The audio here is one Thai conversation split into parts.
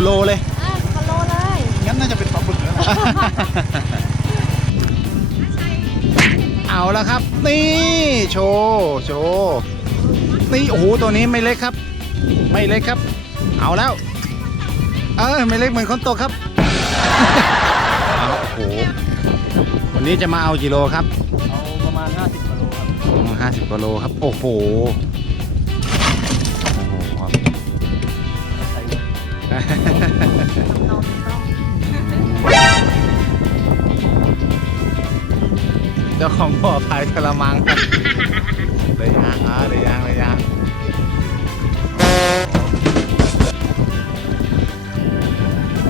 ว่าโลเลยอ่าสิบกว่าโลเลยงั้นน่าจะเป็นปลาบึกแล้วล่ะ เอาแล้วครับ นี่โชว์โชว์นี่โอ้โหตัวนี้ไม่เล็กครับ ไม่เล็กครับ เอาแล้ว เออไม่เล็กเหมือนคนโตครับเอาโอ้โหวันนี้จะมาเอากิโลครับเอาประมาณ 50กิโลครับ ห้าสิบกว่าโลครับ โอ้โห เจ้าของบ่อพายกระมังเลยยางอะเลยยางเลยยาง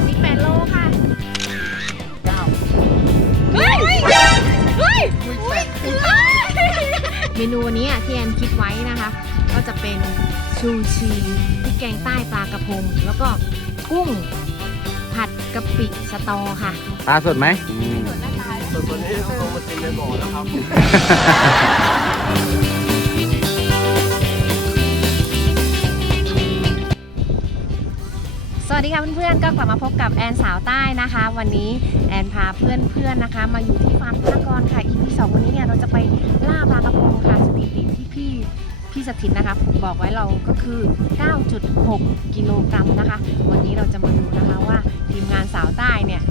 สิบแปดโลค่ะเก้าเฮ้ยเฮ้ยเมนูวันนี้อะที่แอนคิดไว้นะคะ ก็จะเป็นชูชี แกงใต้ปลากระพง แล้วก็กุ้งผัดกะปิสตอค่ะปลาสดไหมส่วนหน้าตาส่วนตัวนี้ต้องลงมาตีในบ่อแล้วครับ สวัสดีค่ะเพื่อนๆ ก็กลับมาพบกับแอนสาวใต้นะคะ วันนี้แอนพาเพื่อนๆนะคะ มาอยู่ที่ฟาร์มธนกรค่ะ EP สองวันนี้เนี่ยเราจะไปล่าปลากระพงค่ะสถิติที่พี่ พี่สถิตนะคะบอกไว้เราก็คือ 9.6 กิโลกรัมนะคะ วันนี้เราจะมาดูนะคะว่าทีมงานสาวใต้เนี่ย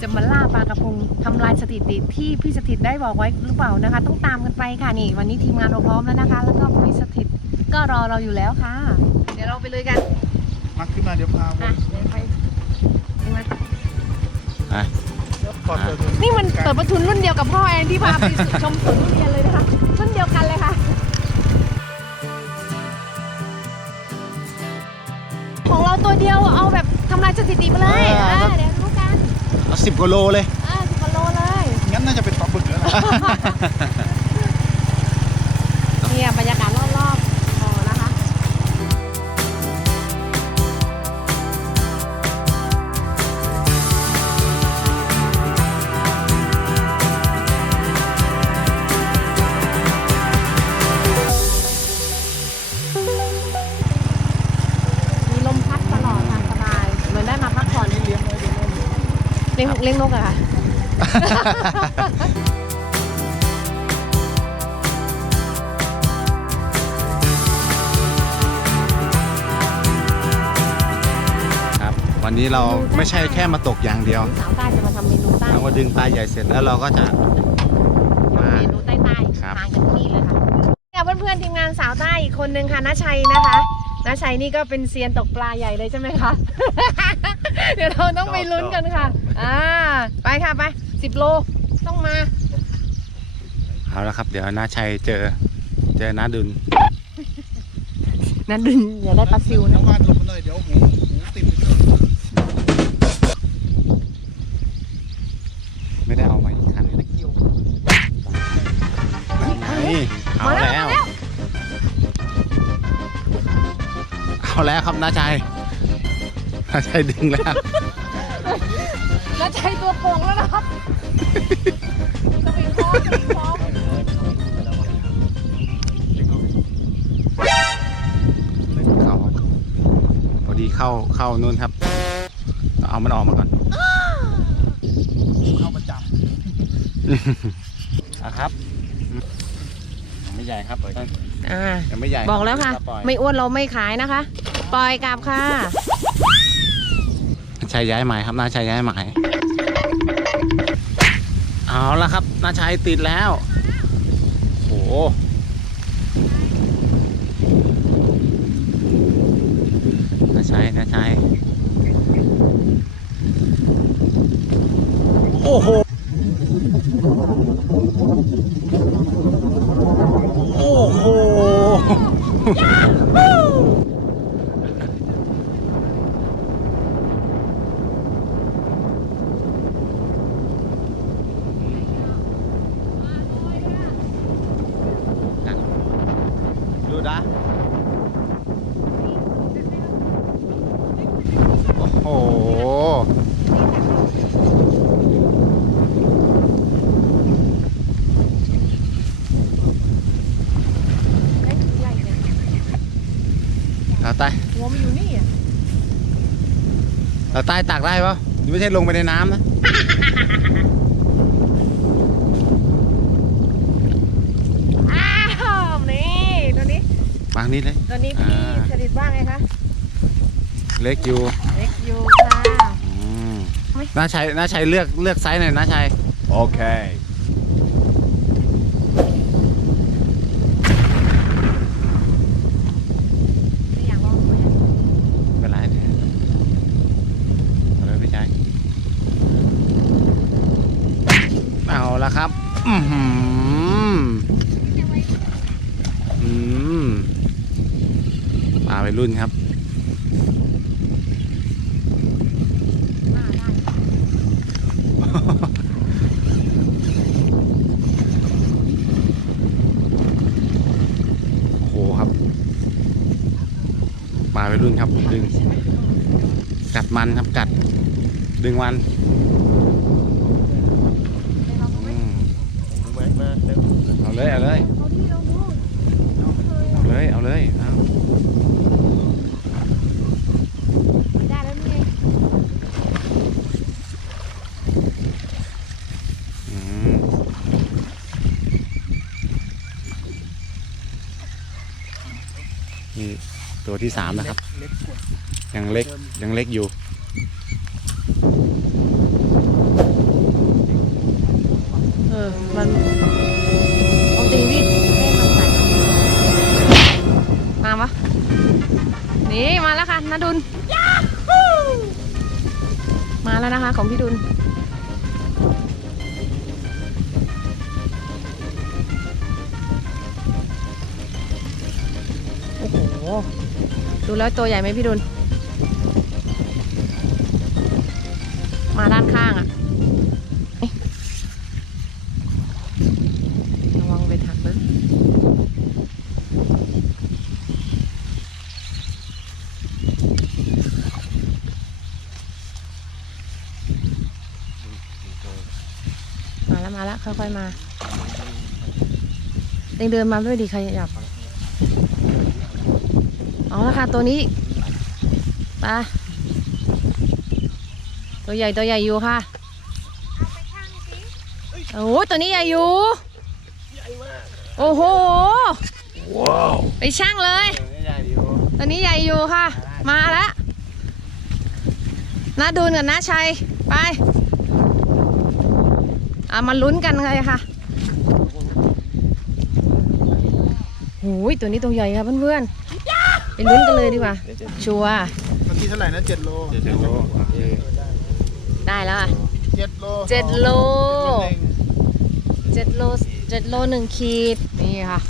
จะมาล่าปลากระพงทำลายสถิติที่พี่สถิตได้บอกไว้หรือเปล่านะคะ ต้องตามกันไปค่ะนี่ วันนี้ทีมงานเราพร้อมแล้วนะคะ แล้วก็พี่สถิตก็รอเราอยู่แล้วค่ะ เดี๋ยวเราไปเลยกันมักขึ้นมาเดี๋ยวพาไปอะเดินไปเดินมากอดเจอนี่มันเปิดประทุนรุ่นเดียวกับพ่อแอนที่พาไปชมสวนทุเรียนเลยนะคะรุ่นเดียวกันเลยค่ะ ของเราตัวเดียวเอาแบบทำลายสถิติไปเลยอ่า เดี๋ยวรู้กันเอาสิบกว่าโลเลย อ่าสิบกว่าโลเลยงั้นน่าจะเป็นปลาบึกแล้วล่ะ เนี่ยบรรยากาศ เล่นเลี้ยงเลี้ยงนกอะค่ะ ครับ วันนี้เราไม่ใช่แค่มาตกอย่างเดียว สาวใต้จะมาทำเมนูใต้เราก็ดึงปลาใหญ่เสร็จแล้วเราก็จะ มา เมนูใต้ๆครับ ทานกันที่เลยค่ะเนี่ยเพื่อนๆทีมงานสาวใต้อีกคนนึงค่ะน้าชัยนะคะน้าชัยนี่ก็เป็นเซียนตกปลาใหญ่เลยใช่ไหมคะ เดี๋ยวเราต้องไปลุ้นกันค่ะ อ่าไปค่ะไปสิบโลต้องมา เอาละครับ เดี๋ยวน้าชัยเจอ เจอน้าดุลนั่นดึงอย่าได้ปลาซิวนะน้ำมันลงมาหน่อยเดี๋ยวหูหูติดไปด้วยไม่ได้เอาไว้อีกคันเลยนี่เอามาแล้วแล้วมาแล้ว เอาแล้วครับน้าชัยน้าชัยดึงแล้ว น้าชัยตัวโกงแล้วนะครับสวิงคล้องสวิงคล้องเขาพอดีเข้าเข้านู่นครับต้องเอามันออกมาก่อน เข้ามาจับอะครับยังไม่ใหญ่ครับอ่ายังไม่ใหญ่บอกแล้วค่ะปล่อยไม่อ้วนเราไม่ขายนะคะ ปล่อยกลับค่ะ ชัยย้ายหมายครับน้าชัยย้ายหมายเอาละครับน้าชัยติดแล้วโอ้โหน้าชัยน้าชัยโอ้โหโอ้โห ดูนะโอ้โห เอาไปหัวมันอยู่นี่อะเราใต้ตักได้ปะไม่ใช่ลงไปในน้ำนะอ้าวนี่ตัวนี้มานี่เลย ตัวนี้พี่อ่าสลิดว่าไงคะเล็กอยู่เล็กยูค่ะอืมไม่น้าชัยน้าชัยเลือกเลือกไซส์หน่อยน้าชัย Okay. ไม่อยากลองไหม ไม่เป็นไรเอาเลยพี่ชายเอาละครับ อือหืออืมปลาไปรุ่นครับโอ้โหครับปลาไปรุ่นครับดึง กัดมันครับกัด ดึงวันอืมเอาเลยเอาเลย เขาที่เราดู เอาเลยเอาเลยเอาไม่ได้แล้วนี่ไงอืมนี่ตัวที่สามนะครับ เล็กกว่ายังเล็กยังเล็กอยู่ มาแล้วค่ะนาดุลมาแล้วนะคะของพี่ดุลโอ้โหดูแล้วตัวใหญ่ไหมพี่ดุลมาด้านข้างอะเอ๊ะระวังไปถักนะมาแล้วมาแล้ว ค่อยๆมาเดินเดินมาด้วยดีใครอยากเอาละค่ะตัวนี้ไปตัวใหญ่ตัวใหญ่อยู่ค่ะโอ้โหตัวนี้ใหญ่อยู่โอ้โหไปช่างเลย ตัวนี้ใหญ่อยู่ค่ะ มาแล้วน้าดูนกับน้าชัย ไปเอามาลุ้นกันเลยค่ะโอ้ยตัวนี้ตัวใหญ่ค่ะเพื่อนๆไปลุ้นกันเลยดีกว่า ชัวร์มันที่เท่าไหร่นะเจ็ดโลเจ็ดโลโอเคได้แล้วอะเจ็ดโลเจ็ดโลเจ็ดโลหนึ่งเจ็ดโลเจ็ดโลหนึ่งขีด นี่ค่ะ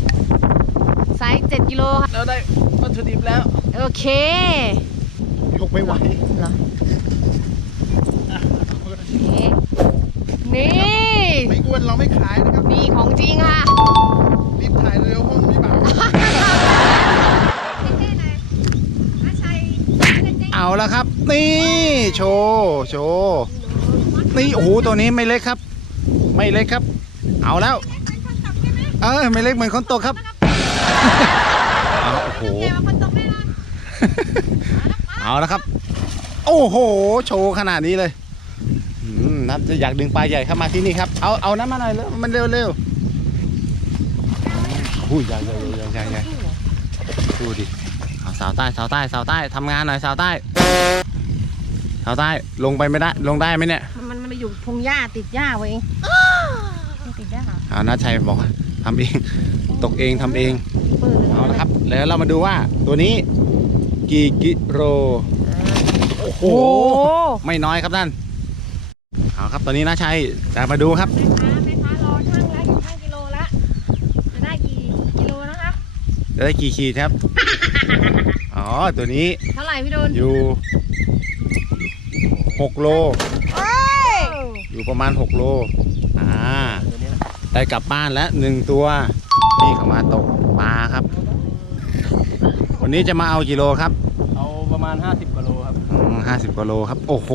ไซส์เจ็ดกิโลค่ะเราได้วัตถุดิบแล้ว โอเค ยกไม่ไหวเหรอนี่นี่ ไม่อ้ วนเราไม่ขายนะครับ นี่ของจริงค่ะ รีบถ่ายเร็วเพราะมันไม่เบาเอาละครับ นี่ โชว์โชว์นี่โอ้โหตัวนี้ไม่เล็กครับ ไม่เล็กครับ เอาแล้ว เออไม่เล็กเหมือนคนโตครับเอาโอ้โหเอาแล้วครับ โอ้โห โชว์ขนาดนี้เลย อืมนับจะอยากดึงปลาใหญ่เข้ามาที่นี่ครับ เอาเอานั้นมาหน่อยเร็วมันเร็วเร็วอุ้ยใหญ่ใหญ่ใหญ่ใหญ่ใหญ่ดูดิเอาสาวใต้สาวใต้สาวใต้ทำงานหน่อยสาวใต้สาวใต้ลงไปไม่ได้ลงได้ไหมเนี่ย มันมันมาอยู่พงหญ้าติดหญ้าไว้เองมันติดหญ้าเหรอเอานาชัยบอกว่าทำเองตกเองทำเองเปิดเลยเอาละครับ แล้วเรามาดูว่าตัวนี้กี่กิโลโอ้โหโอ้โหไม่น้อยครับท่านเอาครับ ตอนนี้นะชัยจะมาดูครับแม่ค้าแม่ค้ารอช่างแล้วอยู่ช่างกิโลละจะได้กี่กิโลนะคะจะได้กี่ขีดครับ อ๋อตัวนี้เท่าไหร่พี่ดุลอยู่6โล อยู่ประมาณ6โล อ่า ได้กลับบ้านแล้วหนึ่งตัวนี่เขามาตกปลาครับ วันนี้จะมาเอากิโลครับ เอาประมาณ 50กว่าโลครับห้าสิบกว่าโลครับ โอ้โห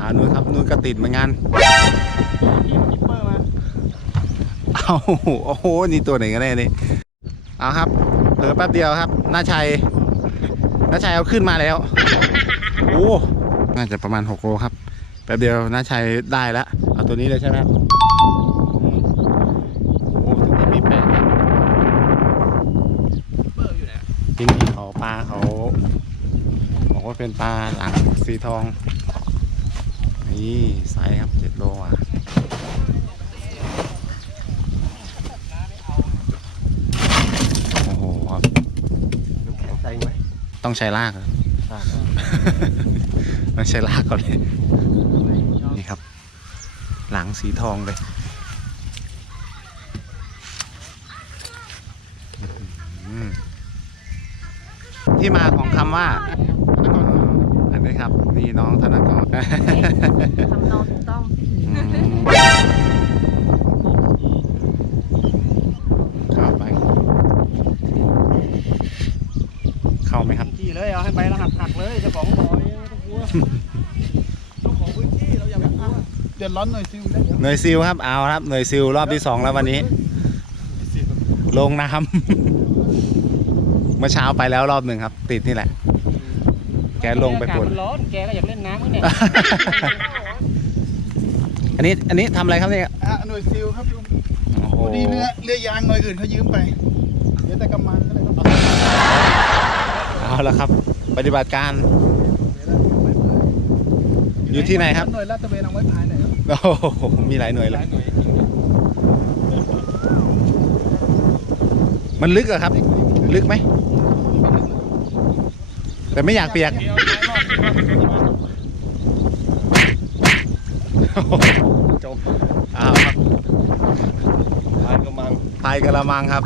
อ่านู่นครับนู่นก็ติดเหมือนกันกินกิปเปอร์มาเอาโอ้โหนี่ตัวไหนกันแน่นี่เอาครับเผลอแป๊บเดียวครับหน้าชัยน้าชัยเอาขึ้นมาแล้วโอ้น่าจะประมาณ6โลครับแป๊บเดียวน้าชัยได้แล้วเอาตัวนี้เลยใช่ไหมครับอืมโอ้ตัวนี้มีแปดครับ เปิดอยู่ไหน จริงๆเขาปลาเขาบอกว่า เป็นปลาหลังสีทอง นี่ไซส์ครับเจ็ดโลอะโอ้โหครับน้ำแข็งใจไหมต้องใช้ลากครับต้องใช้ลากก่อนเลยนี่ครับ หลังสีทองเลยอืมที่มาของคำว่าอันนี้ ครับ นี่น้องธนากรทำนองถูกต้องอืมเข้าไป เข้าไหมครับที่เลยเอาให้ใบรหัสหักเลยเจ้าของบ่อยไม่ต้องกลัวเจ้าของพื้นที่เราอย่าไปกลัวเดือดร้อนหน่อยซิวได้เดี๋ยวหน่วยซิลครับเอาครับหน่วยซิลรอบที่สองแล้ววันนี้ ลงน้ำเมื่อเช้าไปแล้วรอบหนึ่งครับ ติดนี่แหละ แกลงไปปวดมัร้อนแกก็อยากเล่นน้ำกันเนี่ย อันนี้อันนี้ทำอะไรครับเนี่ยอะหน่วยซิลครับพี่อุ้มโอ้โหพอดีเนื้อเรือยางหน่วยอื่นเขายืมไปเดี๋ยวแต่กำมันก็เลยต้องเอาละครับ ปฏิบัติการ อยู่ที่ไหนครับ หน่วยลาดตระเวนเอาไว้ภายไหนครับโอ้โหมีหลายหน่วยเลย มันลึกอะครับ ลึกไหม แต่ไม่อยากเปียก จบอ้าวครับพายกำมังพายกระมังครับ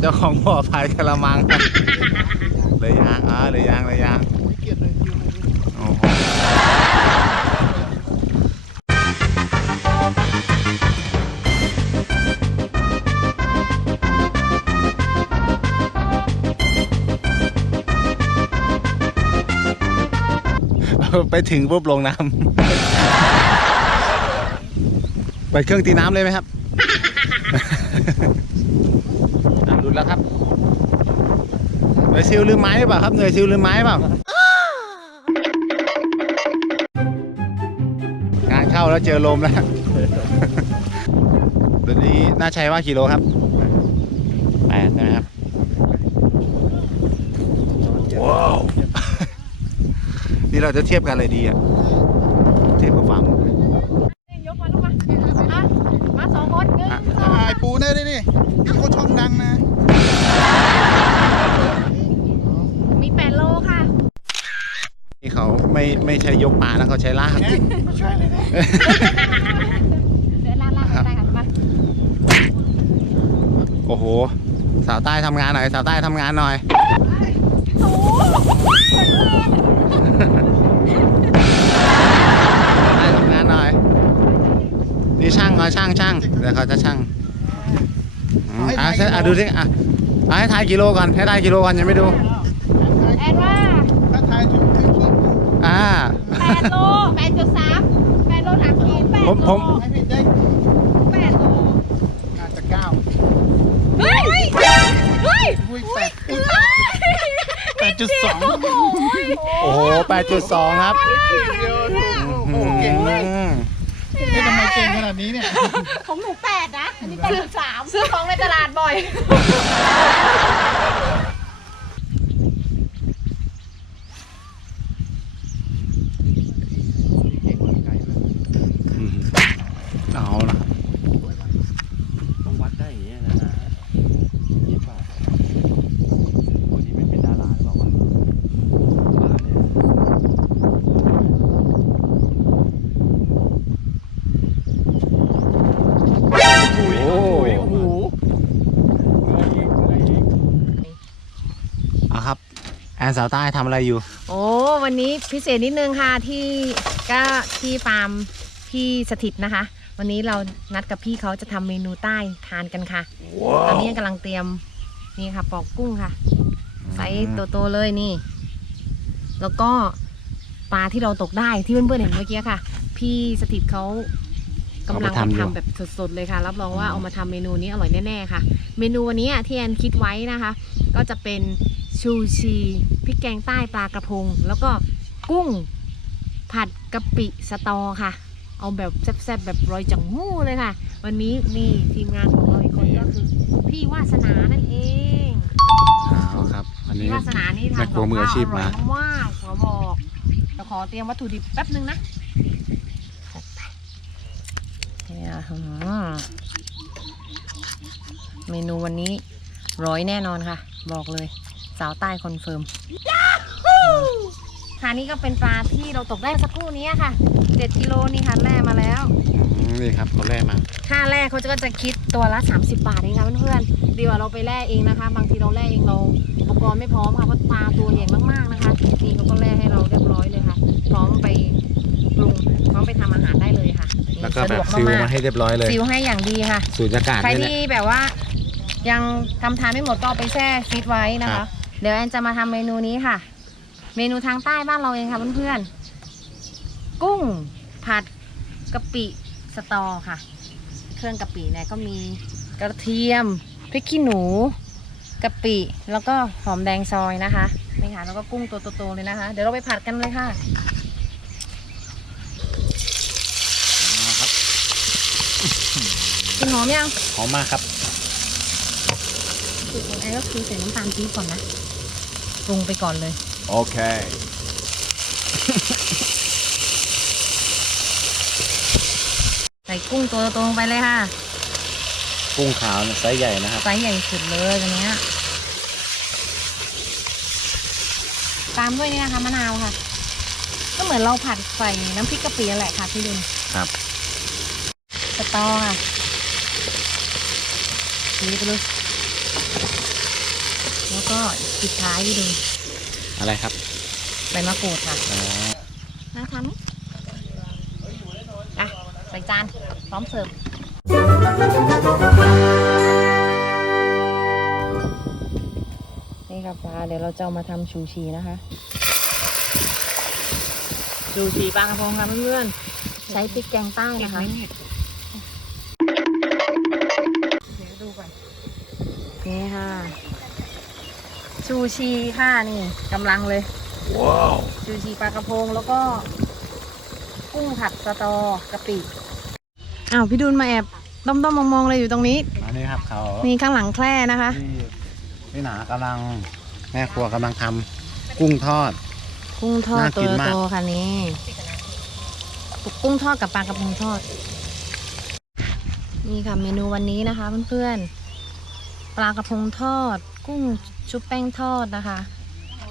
เจ้าของบ่อพายกระมังครับเลยยางอ่าเลยยางเลยยาง ไปถึงปุ๊บลงน้ำ เปิดเครื่องตีน้ำเลยไหมครับหลุดแล้วครับหน่วยซิลลืมไม้หรือเปล่าครับหน่วยซิลลืมไม้เปล่างานเข้าแล้วเจอลมแล้วตัวนี้น่าใช้ว่ากิโลครับแปดนะครับ ว้าว นี่เราจะเทียบกันอะไรดีอะเทียบกับฟาร์มยกมาลูกมาอะมาสองคนหนึ่งสองอะไอ้ปูเนี่ยดินี่นี่เขาช่องดังนะ มีแปดโลค่ะนี่เขาไม่ไม่ใช้ยกปลานะเขาใช้ลากแอนช่วยเลยนะเดี๋ยวลากลากไปได้ค่ะมาโอ้โห สาวใต้ทำงานหน่อย สาวใต้ทำงานหน่อย โอ้โห นี่ช่างเหรอช่างช่างเดี๋ยวเขาจะช่างอืมอะเช่อะดูสิอะอะให้ทายกิโลก่อนให้ได้กิโลก่อนยังไม่ดู แอนว่าถ้าทายถูกคือคิดอ่าแปดโลแปดจุดสามแปดโลสามขีดแปดผมโลผม ให้ผิดได้แปดโลน่าจะเก้าเฮ้ย เฮ้ยอุ้ยแปดอุ้ยแปดจุดสองโอ้โหโอ้โห8.2 ครับ เดียวโอ้โหเก่งเลย อืม นี่ทำไมเก่งขนาดนี้เนี่ย ของหนูแปดนะ อันนี้แปดจุดสามซื้อของในตลาดบ่อย อืมเอาละ ต้องวัดได้อย่างเงี้ยนะคิดว่าคนนี้ไม่เป็นดาราหรือเปล่าวะมาเนี่ย โอ้ โอ้โห เอาครับ แอนสาวใต้ทำอะไรอยู่ โอ้วันนี้พิเศษนิดนึงค่ะที่ก็ที่ฟาร์มพี่สถิตนะคะ วันนี้เรานัดกับพี่เขาจะทำเมนูใต้ทานกันค่ะ ตอนนี้กำลังเตรียมนี่ค่ะ ปอกกุ้งค่ะไซส์โตๆเลยนี่ แล้วก็ปลาที่เราตกได้ที่เพื่อนๆเห็นเมื่อกี้ค่ะ พี่สถิตเขากำลังเอาไปทำอยู่ ทำแบบสดๆเลยค่ะ รับรองว่าเอามาทำเมนูนี้อร่อยแน่ๆค่ะ เมนูวันนี้อะที่แอนคิดไว้นะคะ ก็จะเป็น ชูชีพริกแกงใต้ปลากระพง แล้วก็กุ้งผัดกะปิสตอค่ะ เอาแบบแซ่บๆแบบรอยจังหู้เลยค่ะ วันนี้นี่ทีมงานของเราอีกคนก็คือพี่วาสนานั่นเองเอาครับ อันนี้พี่วาสนานี่แม่ทำครัวมืออาชีพมาร่อยมากขอบอกจะขอเตรียมวัตถุดิบแป๊บนึงนะเนี่ยหือเมนูวันนี้ร้อยแน่นอนค่ะ บอกเลย สาวใต้คอนเฟิร์มค่ะนี่ก็เป็นปลาที่เราตกได้สักครู่นี้ค่ะ 7กิโลนี่ค่ะแล่มาแล้วอืมนี่ครับเขาแร่มา ค่าแรกเขาก็จะคิดตัวละ 30 บาทเองค่ะเพื่อนๆดีกว่าเราไปแล่เองนะคะ บางทีเราแล่เองเราอุปกรณ์ไม่พร้อมค่ะเพราะปลาตัวใหญ่มากๆนะคะนี่เขาก็แล่ให้เราเรียบร้อยเลยค่ะ พร้อมไปปรุงพร้อมไปทำอาหารได้เลยค่ะแล้วก็แบบสะซิลดวมาให้เรียบร้อยเลยซิลให้อย่างดีค่ะสูญญากาศใครนี่แหละที่แบบว่า ยังทำทานไม่หมดก็เอาไปแช่ฟิตไว้นะครัคะบ เดี๋ยวแอนจะมาทำเมนูนี้ค่ะ เมนูทางใต้บ้านเราเองค่ะเพื่อนๆ กุ้งผัดกะปิสตอค่ะ เครื่องกะปิเนี่ยก็มีกระเทียมพริกขี้หนูกะปิแล้วก็หอมแดงซอยนะคะนี่ค่ะแล้วก็กุ้งตัวโตๆเลยนะคะ เดี๋ยวเราไปผัดกันเลยค่ะเอาครับกินหอมยัง หอมมากครับสูตรของแอนก็คือใส่น้ำตาลปี๊บก่อนนะ ปรุงไปก่อนเลย โอเค ใส่กุ้งตัวโตๆลงไปเลยค่ะ กุ้งขาวเนี่ยไซส์ใหญ่นะครับ ไซส์ใหญ่สุดเลยตัวเนี้ยตามด้วยนี่นะคะมะนาวค่ะ ก็เหมือนเราผัดใส่น้ำพริกกะปินั่นแหละค่ะพี่ดุลครับ สตอค่ะนี่ไปเลยแล้ว ก็ปิดท้ายพี่ดุลอะไรครับใบมะกรูดค่ะอ๋อน่าทานไหมอะใส่จานพร้อมเสิร์ฟนี่ค่ะปลาเดี๋ยวเราจะเอามาทำชูชีนะคะ ชูชีปลากระพงค่ะเพื่อนๆใช้พริกแกงใต้นะคะเดี๋ยวดูก่อนนี่ค่ะ ชูชีค่ะนี่กำลังเลย ว้าว ชูชีปลากระพงแล้วก็ กุ้งผัดสตอกะปิอ้าวพี่ดุลมาแอบด้อมๆมองๆเลยอยู่ตรงนี้ อันนี้ครับเขานี่ข้างหลังแคร่นะคะ ที่พี่หนากำลังแม่ครัวกำลังทำกุ้งทอด กุ้งทอดน่าตักิวนมาก โตๆค่ะนี่กุ้งทอดกับปลากระพงทอด นี่ค่ะเมนูวันนี้นะคะเพื่อนๆปลากระพงทอด กุ้ง ชุบแป้งทอดนะคะ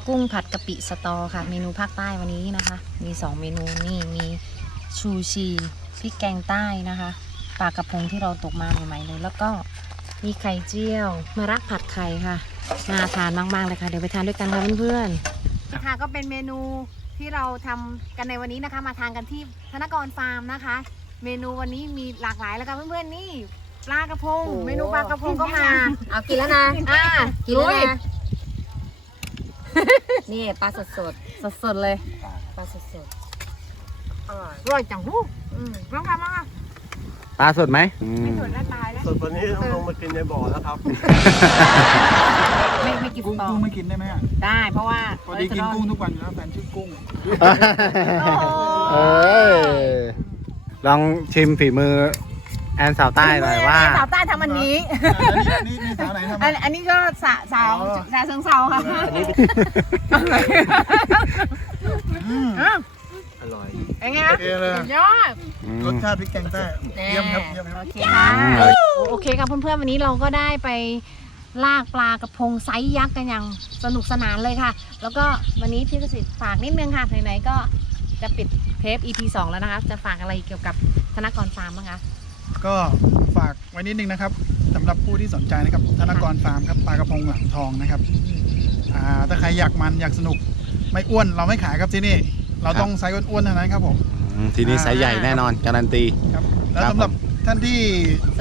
กุ้งผัดกะปิสตอค่ะ เมนูภาคใต้วันนี้นะคะ มีสองเมนูนี่มีชูชีพริกแกงใต้นะคะปลากระพงที่เราตกมาใหม่ๆเลย แล้วก็มีไข่เจียวมะระผัดไข่ค่ะน่าทานมากๆเลยค่ะเดี๋ยวไปทานด้วยกันค่ะเพื่อนๆค่ะก็เป็นเมนูที่เราทำกันในวันนี้นะคะ มาทานกันที่ธนกรฟาร์มนะคะ เมนูวันนี้มีหลากหลายแล้วค่ะเพื่อนๆนี่ ปลากระพง เมนูปลากระพงก็มา เอากินแล้วนะ อ่ากินแล้วลุยนะ นี่ปลาสดสดสดๆเลยๆปลาสดสดๆอร่อยอร่อยจังหู้อืมลองทำมาค่ะปลาสดไหมอืไม่มสดแล้วตายแล้วส่วนวันนี้ต้องลงมากินในบ่อแล้วครับ ไม่ไม่กินกุ้งต่อกุ้งไม่กินได้ไหมอะได้เพราะว่าพอดีกินกุ้งทุกวันอยู่แล้วแฟนชื่อกุ้ง เอ้ยลองชิมฝีมือ แอนสาวใต้หน่อยว่า สาวใต้ทำอันนี้ อันนี้นี่นี่สาวไหนทำอันอันนี้ก็สาสาวอ๋อสาวเชิงเซาค่ะอืมอ้าวอร่อยเป็นไงโอคะเคเลยสุดยอดอืมรสชาติพริกแกงใต้เยี่ยมครับเยี่ยมครับ โอเคค่ะอืมโอเคค่ะเพื่อนๆวันนี้เราก็ได้ไปลากปลากระพงไซส์ยักษ์กันอย่างสนุกสนานเลยค่ะ แล้วก็วันนี้พี่กสิทธิ์ฝากนิดนึงค่ะไหนๆก็จะปิดเทป EP 2 แล้วนะคะ จะฝากอะไรเกี่ยวกับธนกรฟาร์มบ้างคะ ก็ฝากไว้นิดนึงนะครับสำหรับผู้ที่สนใจนะครับธนกรฟาร์มครับปลากระพงหลังทองนะครับอ่าถ้าใครอยากมันอยากสนุกไม่อ้วนเราไม่ขายครับที่นี่ เราต้องไซส์อ้วนๆเท่านั้นครับผม อืมทีนี้ไซส์ใหญ่แน่นอนการันตี ครับแล้วครับสำหรับท่านที่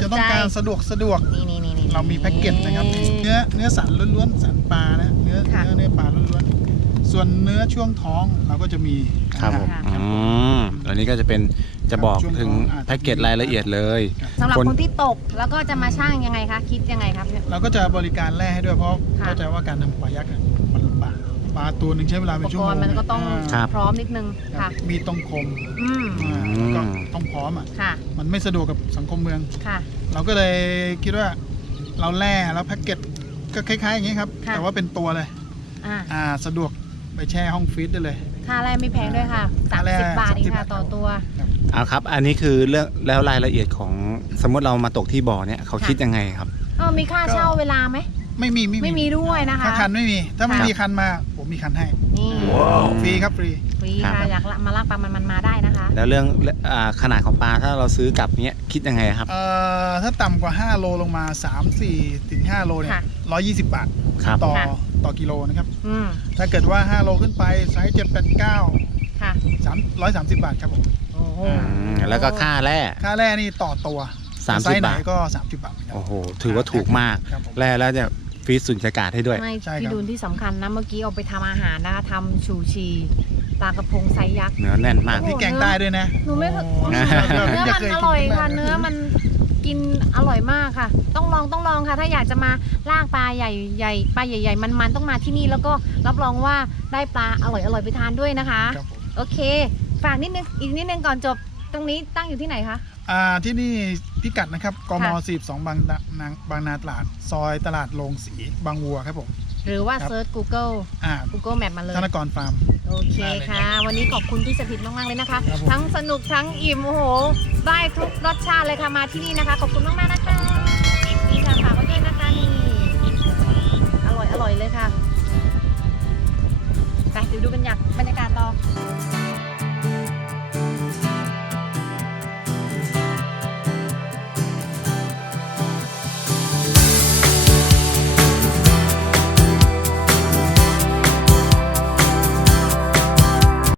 จะต้องการสะดวกสะดวกนี่นี่นี่นี่ เรามีแพ็กเกจนะครับเนื้อเนื้อสันล้วนๆสันปลานะเนื้อค่ะ เนื้อเนื้อปลาล้วนๆส่วนเนื้อช่วงท้องเราก็จะมีครับผม นะอืมอันนี้ก็จะเป็น จะบอกถึงแพ็กเกจรายละเอียดเลย สำหรับคน คนที่ตกแล้วก็จะมาช่างยังไงคะคิดยังไงครับเราก็จะบริการแร่ให้ด้วยเพราะค่ะ เข้าใจว่าการทำปลายักษ์อะมันปลาตัวหนึ่งใช้เวลาอุเป็ปนชั่กวโมรงณ์มันก็ต้องครับ พร้อมนิดนึงครัค่ะบมีต้องคมอืมอ่าอืมก็ต้องพร้อมอะค่ะมันไม่สะดวกกับสังคมเมือง ค่ะ เราก็เลยคิดว่าเราแล่แล้วแพ็กเกจก็คล้ายๆอย่างนี้ครับ ค่ะ แต่ว่าเป็นตัวเลยอ่าอ่าสะดวกไปแช่ห้องฟรีซได้เลย ค่าแรกไม่แพงด้วยค่ะค่าแรก30บาทเองค่ะ30 ต่อตัว เอาครับ อันนี้คือเรื่องแล้วรายละเอียดของสมมติเรามาตกที่บ่อเนี่ยเขาค่ะคิดยังไงครับเออมีค่าเช่าเวลาไหมไม่มีไม่มีด้วยนะคะ ถ้าคันไม่มี ถ้าไม่ค่ะมีคันมาผมมีคันให้นี่ฟรีครับฟรีฟรีครัค่ะบอยากละมาลากปลามันมันมาได้นะคะ แล้วเรื่องอ่าขนาดของปลาถ้าเราซื้อกลับเนี้ยคิดยังไงครับเอ่อถ้าต่ำกว่า 5 โลลงมา 3 4ถึง5โลเนี่ยค่ะ120 บาทครับต่อค่ะต่อกิโลนะครับอืมถ้าเกิดว่า 5 โลขึ้นไปไซส์7 8 9ค่ะ3 130 บาทครับผมโอ้โหอืมแล้วก็ค่าแร่ ค่าแร่นี่ต่อตัว30ไซส์ไหนบาท ก็ 30 บาทเหมือนกันโอ้โห ถือว่าถูกมาก ครับผม แร่แล้วจะฟรีซสุญญากาศให้ด้วย ไม่ใช่ครับ พี่ดุลที่สำคัญนะ เมื่อกี้เอาไปทำอาหารนะคะทำชูชีปลากระพงไซส์ยักษ์ เนื้อแน่นมากโอ้โหนี่แกงใต้ด้วยนะหนูไม่เคย โอ้เนื้อแบบมันยอเคกิร่อยที่บ้าค่ะ เนื้อมันกินอร่อยมากค่ะ ต้องลองต้องลองค่ะ ถ้าอยากจะมาลากปลาใหญ่ใหญ่ปลาใหญ่ ๆ มันๆต้องมาที่นี่แล้วก็รับรองว่าได้ปลาอร่อยอร่อยไปทานด้วยนะคะ ครับผม โอเค ฝากนิดนึงอีกนิดนึงก่อนจบตรงนี้ตั้งอยู่ที่ไหนคะ อ่าที่นี่พิกัดนะครับกมสี่สอบางนาบางนาตลาด ซอยตลาดโรงสีบางวัวครับผม หรือว่าเซิร์ช Google อ่า Google Map มาเลย ธนกรฟาร์ม โอเคค่ะ วันนี้ขอบคุณที่สถิตมากๆเลยนะคะทั้งสนุกทั้งอิ่มโอ้โหได้ทุกรสชาติเลยค่ะมาที่นี่นะคะ ขอบคุณมากๆนะคะนี่ค่ะฝากไว้ด้วยนะคะนี่อร่อยอร่อยเลยค่ะไปเดี๋ยวดูบรรยากาศบรรยากาศต่อ